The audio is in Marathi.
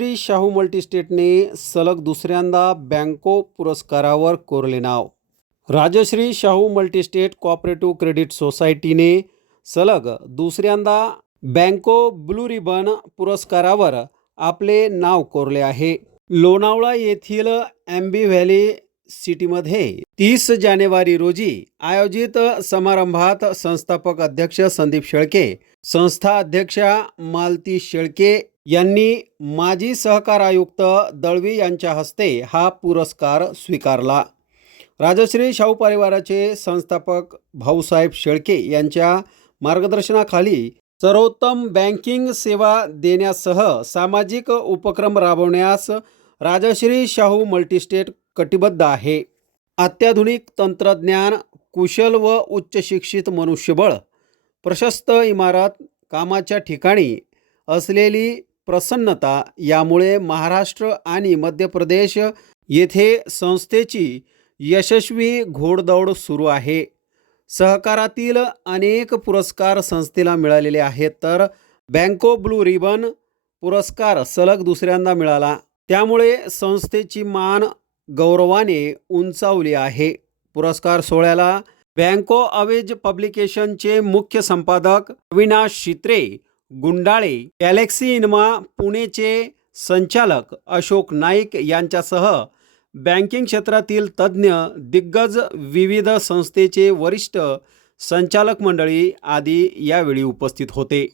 श्री शाहू मल्टीस्टेटने सलग दुसऱ्यांदा बँको पुरस्कारावर कोरले नाव. Rajshri Shahu multistate cooperative credit सोसायटीने सलग दुसऱ्यांदा बँको ब्लू रिबन पुरस्कारावर आपले नाव कोरले आहे. लोणावळा येथील एम्बी व्हॅली सिटीमध्ये तीस जानेवारी रोजी आयोजित समारंभात संस्थापक अध्यक्ष संदीप शेळके संस्था अध्यक्षा मालती शेळके यांनी माजी सहकार आयुक्त दळवी यांच्या हस्ते हा पुरस्कार स्वीकारला. राजश्री शाहू परिवाराचे संस्थापक भाऊसाहेब शेळके यांच्या मार्गदर्शनाखाली सर्वोत्तम बँकिंग सेवा देण्यासह सामाजिक उपक्रम राबवण्यास राजश्री शाहू मल्टीस्टेट कटिबद्ध आहे. अत्याधुनिक तंत्रज्ञान कुशल व उच्च शिक्षित मनुष्यबळ प्रशस्त इमारत कामाच्या ठिकाणी असलेली प्रसन्नता यामुळे महाराष्ट्र आणि मध्य प्रदेश येथे संस्थेची यशस्वी घोडदौड सुरू आहे. सहकारातील अनेक पुरस्कार संस्थेला मिळालेले आहेत तर बँको ब्लू रिबन पुरस्कार सलग दुसऱ्यांदा मिळाला. त्यामुळे संस्थेची मान गौरवाने उंचावली आहे. पुरस्कार सोहळ्याला बँको अवेज पब्लिकेशनचे मुख्य संपादक अविनाश शित्रे गुंडाळे गॅलेक्सी इन्मा पुणेचे संचालक अशोक नाईक यांच्यासह बँकिंग क्षेत्रातील तज्ज्ञ दिग्गज विविध संस्थेचे वरिष्ठ संचालक मंडळी आदी यावेळी उपस्थित होते.